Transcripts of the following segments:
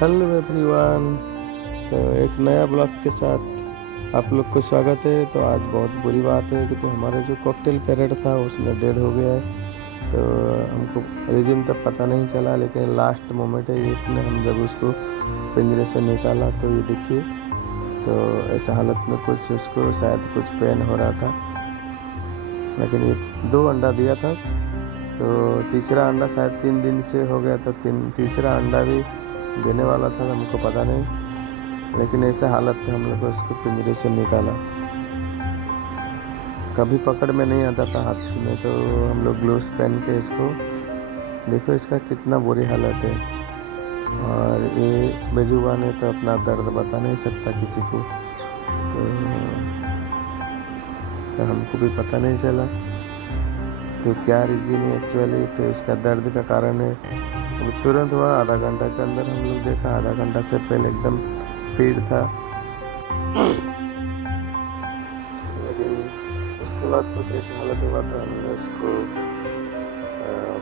Hello everyone. तो एक नया ब्लॉग के साथ आप लोग को स्वागत है। तो आज बहुत बुरी बात है कि तो हमारा जो कॉकटेल पैरेट था उसने डेड हो गया है। तो हमको रीज़न तब पता नहीं चला, लेकिन लास्ट मोमेंट है इसने हम जब उसको पिंजरे से निकाला तो ये देखिए, तो ऐसा हालत में कुछ उसको शायद कुछ पेन हो रहा था। लेकिन ये 2 अंडा दिया था, तो तीसरा अंडा शायद 3 दिन से हो गया, तो तीसरा अंडा भी देने वाला था, हमको पता नहीं। लेकिन ऐसे हालत में हम लोग उसको पिंजरे से निकाला। कभी पकड़ में नहीं आता था हाथ में, तो हम लोग ग्लव्स पहन के इसको, देखो इसका कितना बुरी हालत है। और ये बेजुबान है तो अपना दर्द बता नहीं सकता किसी को, तो हमको भी पता नहीं चला तो क्या रीजन है एक्चुअली। तो इसका दर्द का कारण है अभी तुरंत हुआ, आधा घंटा के अंदर हम लोग देखा। आधा घंटा से पहले एकदम फीड था, लेकिन उसके बाद कुछ ऐसी हालत हुआ तो हमने उसको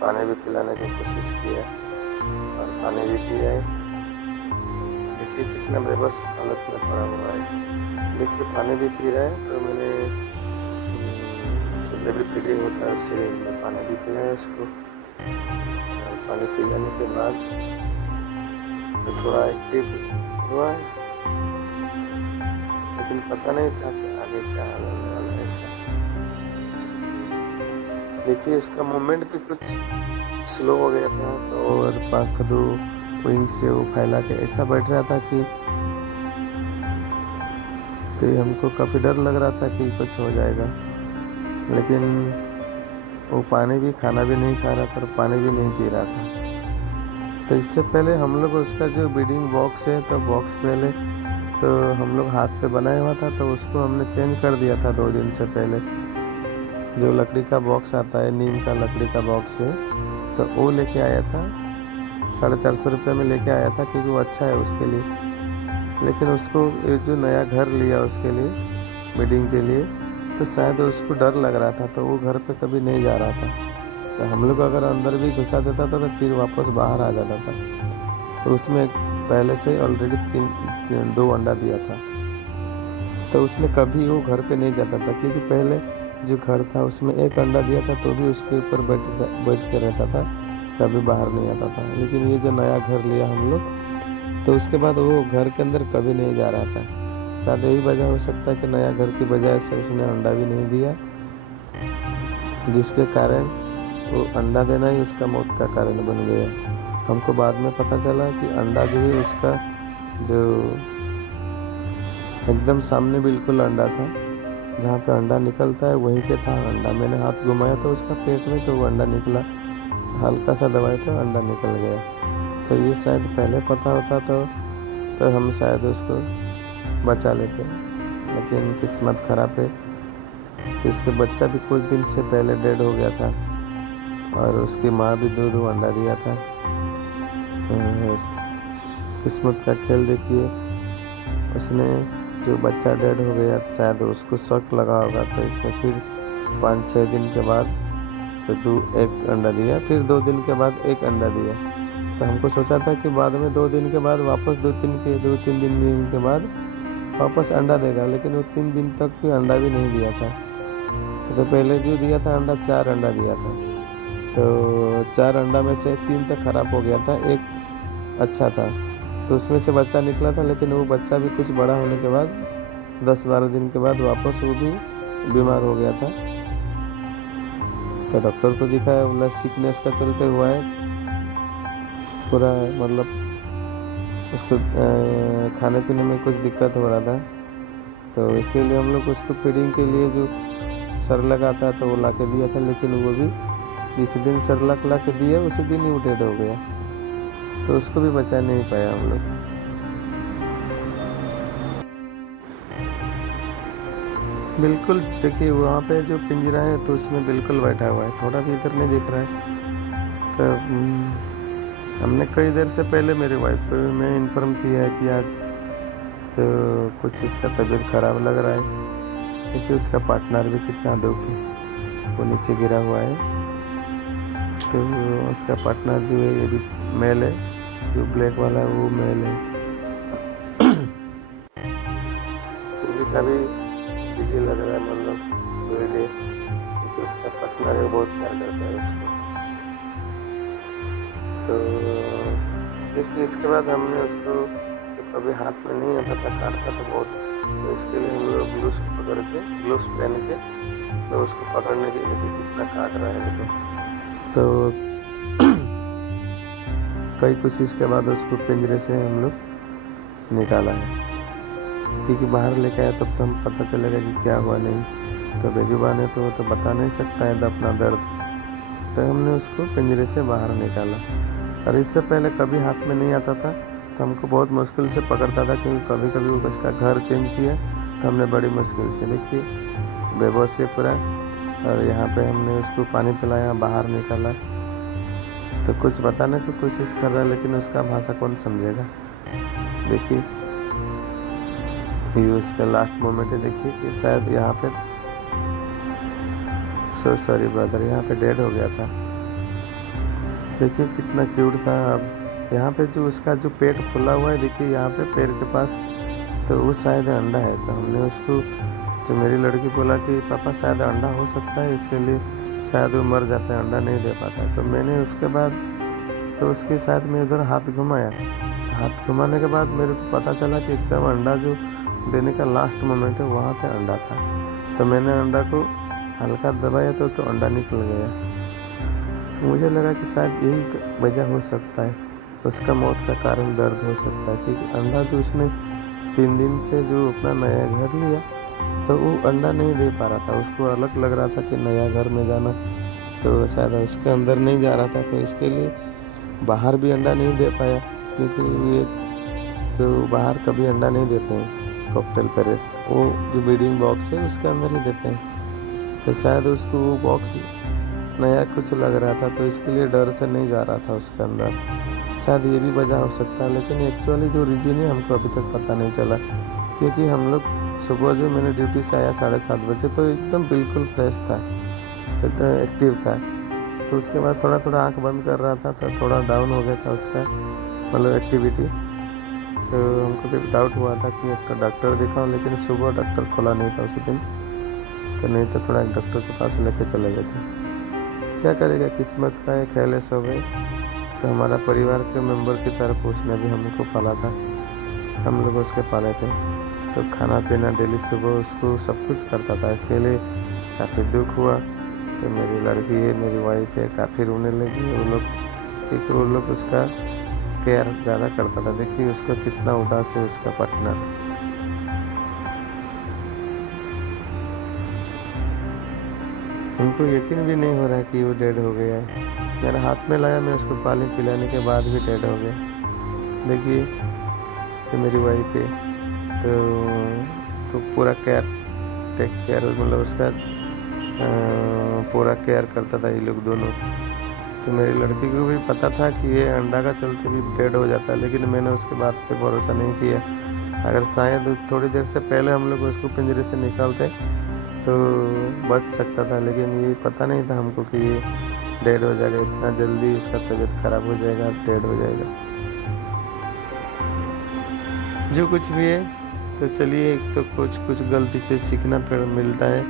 पानी भी पिलाने की कोशिश की है और पानी भी पिया है। देखिए कितना बेबस हालत में पड़ा हुआ है। देखिए पानी भी पी रहा है, तो मैंने जो बेबी फीडिंग होता है सीरीज में पानी भी पिलाया उसको। पानी पी जाने के बाद तो थोड़ा एक्टिव हुआ है, लेकिन पता नहीं था कि आगे क्या होने वाला है। ऐसा देखिए इसका मूवमेंट भी कुछ स्लो हो गया था, तो और पंख दो विंग से वो फैला के ऐसा बैठ रहा था कि तो हमको काफ़ी डर लग रहा था कि कुछ हो जाएगा। लेकिन वो पानी भी खाना भी नहीं खा रहा था और पानी भी नहीं पी रहा था। तो इससे पहले हम लोग उसका जो ब्रीडिंग बॉक्स है, तो बॉक्स पहले तो हम लोग हाथ पे बनाया हुआ था, तो उसको हमने चेंज कर दिया था 2 दिन से पहले। जो लकड़ी का बॉक्स आता है, नीम का लकड़ी का बॉक्स है, तो वो लेके आया था। 450 रुपये में लेके आया था, क्योंकि वो अच्छा है उसके लिए। लेकिन उसको ये जो नया घर लिया उसके लिए ब्रीडिंग के लिए, तो शायद उसको डर लग रहा था, तो वो घर पे कभी नहीं जा रहा था। तो हम लोग अगर अंदर भी घुसा देता था तो फिर वापस बाहर आ जाता था। तो उसमें पहले से ऑलरेडी 2 अंडा दिया था, तो उसने कभी वो घर पे नहीं जाता था, क्योंकि पहले जो घर था उसमें 1 अंडा दिया था, तो भी उसके ऊपर बैठ के रहता था, कभी बाहर नहीं आता था। लेकिन ये जो नया घर लिया हम लोग, तो उसके बाद वो घर के अंदर कभी नहीं जा रहा था। शायद यही वजह हो सकता है कि नया घर की वजह से उसने अंडा भी नहीं दिया, जिसके कारण वो अंडा देना ही उसका मौत का कारण बन गया। हमको बाद में पता चला कि अंडा जो है उसका जो एकदम सामने बिल्कुल अंडा था, जहाँ पे अंडा निकलता है वहीं पे था अंडा। मैंने हाथ घुमाया तो उसका पेट में, तो वो अंडा निकला। हल्का सा दबाया तो अंडा निकल गया। तो ये शायद पहले पता होता तो हम शायद उसको बचा लेते, लेकिन किस्मत ख़राब है। तो इसके बच्चा भी कुछ दिन से पहले डेड हो गया था, और उसकी माँ भी 2 अंडा दिया था। और किस्मत का खेल देखिए, उसने जो बच्चा डेड हो गया शायद उसको शक लगा होगा, तो इसने फिर 5-6 दिन के बाद तो 1 अंडा दिया, फिर 2 दिन के बाद 1 अंडा दिया। तो हमको सोचा था कि बाद में 2 दिन के बाद वापस 2-3 दिन के बाद वापस अंडा देगा, लेकिन वो 3 दिन तक भी अंडा भी नहीं दिया था। सबसे पहले जो दिया था अंडा, 4 अंडा दिया था, तो 4 अंडा में से 3 तक ख़राब हो गया था, 1 अच्छा था। तो उसमें से बच्चा निकला था, लेकिन वो बच्चा भी कुछ बड़ा होने के बाद 10-12 दिन के बाद वापस वो भी बीमार हो गया था। तो डॉक्टर को दिखाया, बोला सिकनेस का चलते हुआ है पूरा, मतलब उसको खाने पीने में कुछ दिक्कत हो रहा था। तो इसके लिए हम लोग उसको फीडिंग के लिए जो सरलक आता है तो वो ला के दिया था, लेकिन वो भी जिस दिन सरलक ला के दिया उसी दिन ही वो डेड हो गया। तो उसको भी बचा नहीं पाया हम लोग। बिल्कुल देखिए वहाँ पे जो पिंजरा है तो उसमें बिल्कुल बैठा हुआ है, थोड़ा भी इधर नहीं दिख रहा है। तो हमने कई देर से पहले मेरे वाइफ को मैं इन्फॉर्म किया है कि आज तो कुछ उसका तबीयत ख़राब लग रहा है, क्योंकि उसका पार्टनर भी कितना दुखी, वो नीचे गिरा हुआ है। तो उसका पार्टनर जो है ये भी मेल है, जो ब्लैक वाला है वो मेल है। वो भी काफ़ी बिजी लग रहा है, मतलब पूरे डे, क्योंकि उसका पार्टनर है, बहुत प्यार करता है उसको। तो देखिए इसके बाद हमने उसको, तो कभी हाथ में नहीं आता था, काटता था बहुत, तो इसके लिए हम लोग ग्लव्स पहन के तो उसको पकड़ने के लिए, देखिए कितना काट रहा है देखो। तो कई कोशिश के बाद उसको पिंजरे से हम लोग निकाला है, क्योंकि बाहर लेके आया तब तो हम पता चलेगा कि क्या हुआ नहीं। तो बेजुबान है तो वो तो बता नहीं सकता है अपना दर्द, तो हमने उसको पिंजरे से बाहर निकाला। और इससे पहले कभी हाथ में नहीं आता था, तो हमको बहुत मुश्किल से पकड़ता था, क्योंकि कभी कभी वो उसका घर चेंज किया तो हमने बड़ी मुश्किल से, देखिए बेबस है पूरा। और यहाँ पे हमने उसको पानी पिलाया, बाहर निकाला, तो कुछ बताने की कोशिश कर रहा है, लेकिन उसका भाषा कौन समझेगा। देखिए ये उसका लास्ट मोमेंट है, देखिए कि शायद यहाँ पे, सॉरी ब्रदर, यहाँ पे डेड हो गया था। देखिए कितना क्यूट था। अब यहाँ पे जो उसका जो पेट फुला हुआ है, देखिए यहाँ पे पैर के पास, तो वो शायद अंडा है। तो हमने उसको, जो मेरी लड़की बोला कि पापा शायद अंडा हो सकता है, इसके लिए शायद वो मर जाता है, अंडा नहीं दे पाता। तो मैंने उसके बाद, तो उसके शायद मैं उधर हाथ घुमाया, हाथ घुमाने के बाद मेरे को पता चला कि एकदम अंडा जो देने का लास्ट मोमेंट है वहाँ पे अंडा था। तो मैंने अंडा को हल्का दबाया तो अंडा निकल गया। मुझे लगा कि शायद यही वजह हो सकता है, उसका मौत का कारण दर्द हो सकता है, क्योंकि अंडा जो उसने 3 दिन से जो अपना नया घर लिया, तो वो अंडा नहीं दे पा रहा था। उसको अलग लग रहा था कि नया घर में जाना, तो शायद उसके अंदर नहीं जा रहा था, तो इसके लिए बाहर भी अंडा नहीं दे पाया, क्योंकि ये तो बाहर कभी अंडा नहीं देते हैं कॉकटेल पैरेट, वो जो ब्रीडिंग बॉक्स है उसके अंदर ही देते हैं। तो शायद उसको वो बॉक्स नया कुछ लग रहा था, तो इसके लिए डर से नहीं जा रहा था उसके अंदर, शायद ये भी वजह हो सकता है। लेकिन एक्चुअली जो रीजन है हमको अभी तक पता नहीं चला, क्योंकि हम लोग सुबह जो मैंने ड्यूटी से आया 7:30 बजे, तो एकदम बिल्कुल फ्रेश था, एकदम एक्टिव था। तो उसके बाद थोड़ा थोड़ा आंख बंद कर रहा था, तो थोड़ा डाउन हो गया था उसका मतलब एक्टिविटी। तो हमको भी डाउट हुआ था कि एक डॉक्टर दिखाऊं, लेकिन सुबह डॉक्टर खुला नहीं था उसी दिन, तो नहीं तो थोड़ा एक डॉक्टर के पास लेके चले जाते। क्या करेगा, किस्मत का है, खेल है सब है। तो हमारा परिवार के मेंबर की तरफ उसने भी हमको पाला था, हम लोग उसके पाले थे। तो खाना पीना डेली सुबह उसको सब कुछ करता था, इसके लिए काफ़ी दुख हुआ। तो मेरी लड़की है, मेरी वाइफ है, काफ़ी रोने लगी वो लोग, क्योंकि वो लोग उसका केयर ज़्यादा करता था। देखिए उसको कितना उदास है उसका पार्टनर। हमको यकीन भी नहीं हो रहा है कि वो डेड हो गया है। मेरे हाथ में लाया, मैं उसको पानी पिलाने के बाद भी डेड हो गया। देखिए ये मेरी वाइफ है, तो पूरा टेक केयर, मतलब उसका पूरा केयर करता था ये लोग दोनों। तो मेरी लड़की को भी पता था कि ये अंडा का चलते भी डेड हो जाता है, लेकिन मैंने उसके बात पे भरोसा नहीं किया। अगर शायद थोड़ी देर से पहले हम लोग उसको पिंजरे से निकालते तो बच सकता था, लेकिन ये पता नहीं था हमको कि ये डेड हो जाएगा, इतना जल्दी उसका तबीयत ख़राब हो जाएगा, डेड हो जाएगा। जो कुछ भी है, तो चलिए, तो कुछ गलती से सीखना मिलता है।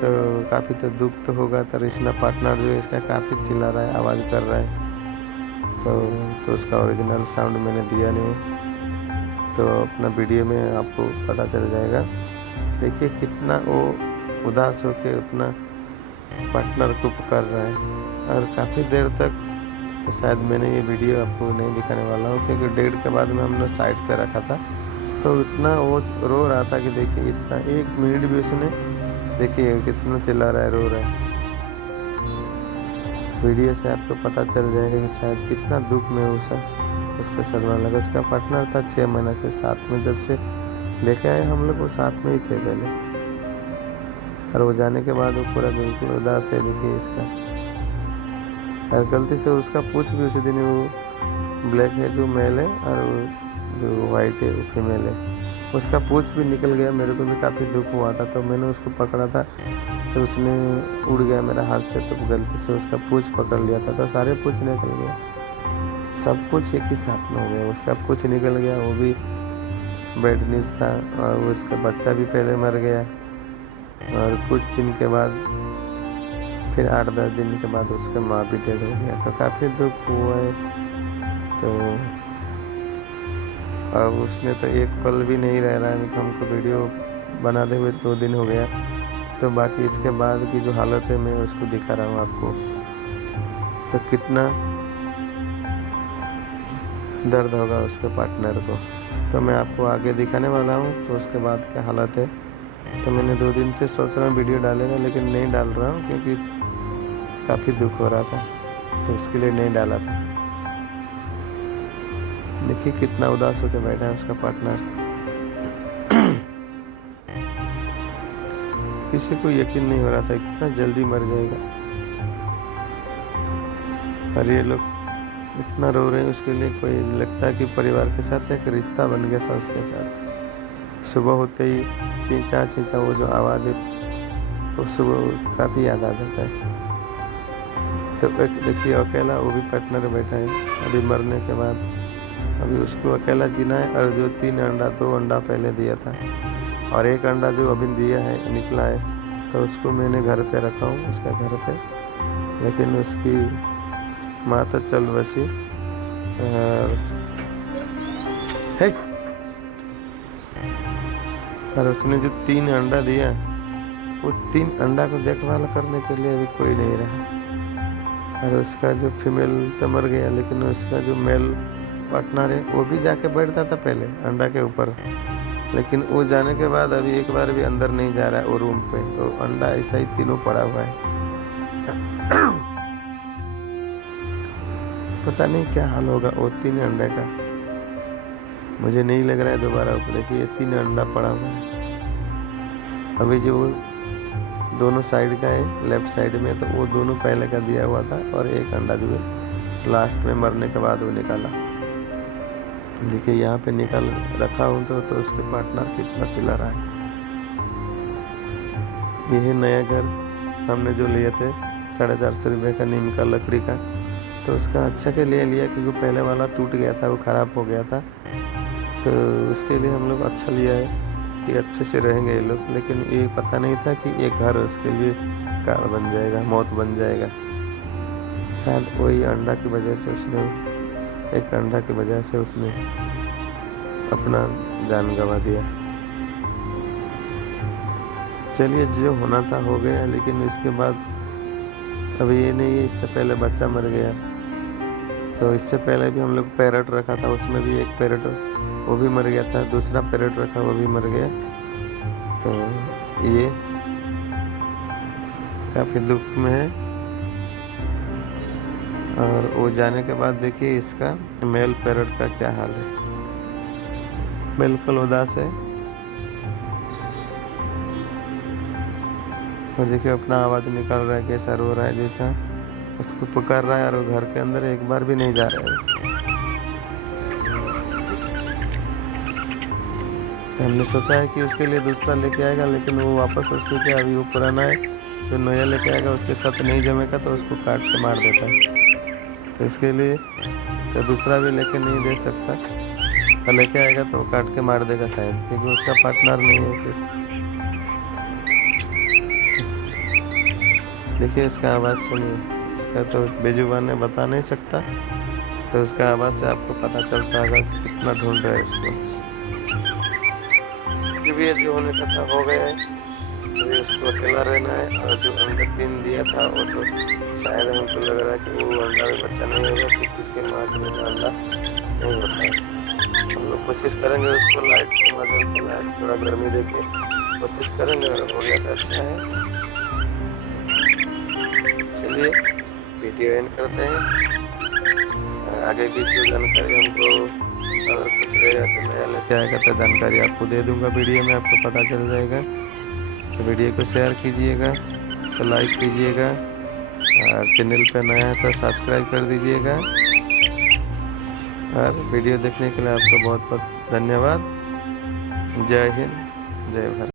तो काफ़ी तो दुख तो होगा। तो रिश्ना पार्टनर जो है इसका काफ़ी चिल्ला रहा है, आवाज़ कर रहा है, तो उसका ओरिजिनल साउंड मैंने दिया नहीं, तो अपना वीडियो में आपको पता चल जाएगा। देखिए कितना वो उदास होकर अपना पार्टनर को पुकार रहा है, और काफ़ी देर तक। तो शायद मैंने ये वीडियो आपको नहीं दिखाने वाला हूँ, क्योंकि डेढ़ के बाद में हमने साइड पे रखा था, तो इतना वो रो रहा था कि देखिए इतना 1 मिनट भी उसने, देखिए कितना चिल्ला रहा है, रो रहा है। वीडियो से आपको पता चल जाएगा कि शायद कितना दुख में उसको सदमा लगा। उसका पार्टनर था 6 महीने से साथ में, जब से लेके आए हम लोग वो साथ में ही थे पहले, और वो जाने के बाद वो पूरा बिल्कुल उदास है। देखिए इसका, और गलती से उसका पूछ भी उसी दिन, वो ब्लैक है जो मेल है, और जो वाइट है वो फीमेल है, उसका पूछ भी निकल गया। मेरे को भी काफ़ी दुख हुआ था, तो मैंने उसको पकड़ा था, तो उसने उड़ गया मेरे हाथ से, तो गलती से उसका पूछ पकड़ लिया था, तो सारे पूछ निकल गया। सब कुछ एक ही साथ में हो गया। उसका कुछ निकल गया, वो भी बैड न्यूज़ था, और उसका बच्चा भी पहले मर गया, और कुछ दिन के बाद फिर 8-10 दिन के बाद उसका माँ भी डेड हो गया। तो काफ़ी दुख हुआ है। तो अब उसने तो एक पल भी नहीं रह रहा है। हमको वीडियो बनाते हुए 2 दिन हो गया। तो बाकी इसके बाद की जो हालत है मैं उसको दिखा रहा हूँ आपको। तो कितना दर्द होगा उसके पार्टनर को, तो मैं आपको आगे दिखाने वाला हूँ। तो उसके बाद क्या हालत है, तो मैंने 2 दिन से सोच रहा हूँ वीडियो डालेगा, लेकिन नहीं डाल रहा हूँ क्योंकि काफ़ी दुख हो रहा था, तो उसके लिए नहीं डाला था। देखिए कितना उदास होकर बैठा है उसका पार्टनर। किसी को यकीन नहीं हो रहा था कितना जल्दी मर जाएगा, और ये लोग इतना रो रहे हैं उसके लिए। कोई लगता है कि परिवार के साथ एक रिश्ता बन गया था उसके साथ। सुबह होते ही चींचा चींचा वो जो आवाज़ है, वो सुबह काफ़ी याद आ जाता है। तो एक देखिए अकेला वो भी पार्टनर बैठा है अभी मरने के बाद। अभी उसको अकेला जीना है, और जो 2 अंडा पहले दिया था, और 1 अंडा जो अभी दिया है निकला है, तो उसको मैंने घर पे रखा हूँ, उसका घर पे। लेकिन उसकी माँ तो चल बसी, और उसने जो 3 अंडा दिया, वो 3 अंडा को देखभाल करने के लिए अभी कोई नहीं रहा। और उसका जो फीमेल तो मर गया, लेकिन उसका जो मेल पार्टनर है वो भी जाके बैठता था पहले अंडा के ऊपर, लेकिन वो जाने के बाद अभी एक बार भी अंदर नहीं जा रहा है वो रूम पे। तो अंडा ऐसा ही तीनों पड़ा हुआ है। पता नहीं क्या हाल होगा वो 3 अंडे का। मुझे नहीं लग रहा है दोबारा ऊपर। देखिए ये 3 अंडा पड़ा हुआ है। अभी जो दोनों साइड का है लेफ्ट साइड में, तो वो दोनों पहले का दिया हुआ था, और 1 अंडा जो है लास्ट में मरने के बाद वो निकाला। देखिए यहाँ पे निकाल रखा हूँ तो उसके पार्टनर कितना चिल्ला रहा है। ये है नया घर हमने जो लिए थे 450 रुपये का नीम का लकड़ी का। तो उसका अच्छा के लिए लिया क्योंकि पहले वाला टूट गया था, वो ख़राब हो गया था। तो उसके लिए हम लोग अच्छा लिया है कि अच्छे से रहेंगे ये लोग। लेकिन ये पता नहीं था कि ये घर उसके लिए कार बन जाएगा, मौत बन जाएगा। शायद वही अंडा की वजह से उसने, 1 अंडा की वजह से उसने अपना जान गंवा दिया। चलिए जो होना था हो गया, लेकिन इसके बाद अभी ये नहीं है, इससे पहले बच्चा मर गया। तो इससे पहले भी हम लोग पैरट रखा था, उसमें भी 1 पैरट वो भी मर गया था। दूसरा पैरट रखा वो भी मर गया। तो ये काफ़ी दुख में है। और वो जाने के बाद देखिए इसका मेल पैरट का क्या हाल है, बिल्कुल उदास है। और देखिए अपना आवाज़ निकाल रहा है, कैसा रो रहा है, जैसा उसको पुकार रहा है। और वो घर के अंदर एक बार भी नहीं जा रहा है। तो हमने सोचा है कि उसके लिए दूसरा लेके आएगा, लेकिन वो वापस उसको क्या, अभी वो पुराना है, जो नया लेके आएगा उसके साथ नहीं जमेगा तो उसको काट के मार देता है। तो इसके लिए तो दूसरा भी लेके नहीं दे सकता, तो लेके आएगा तो वो काट के मार देगा शायद, क्योंकि उसका पार्टनर नहीं है फिर। देखिए उसका आवाज़ सुनिए, इसका तो बेजुबान है, बता नहीं सकता। तो उसका आवाज़ से आपको पता चलता होगा कि कितना ढूंढ रहा है उसको। जब ये जो होने का था हो गया है, अभी उसको अकेला रहना है। और जो अंडा 3 दिया था वो तो शायद हमको लग रहा है कि वो अंडा में बच्चा नहीं होगा, क्योंकि उसके माँ का अंडा नहीं होता है। हम लोग कोशिश करेंगे उसको लाइट के माध्यम से, लाइट थोड़ा गर्मी देके कोशिश करेंगे, अगर हो गया तो अच्छा है। चलिए वीडियो एंड करते हैं। आगे की जो जानकारी हमको अगर कुछ रहेगा तो नया लेके आएगा तो जानकारी आपको दे दूंगा, वीडियो में आपको पता चल जाएगा। तो वीडियो को शेयर कीजिएगा, तो लाइक कीजिएगा, और चैनल पे नया है तो सब्सक्राइब कर दीजिएगा। और वीडियो देखने के लिए आपको बहुत बहुत धन्यवाद। जय हिंद, जय भारत।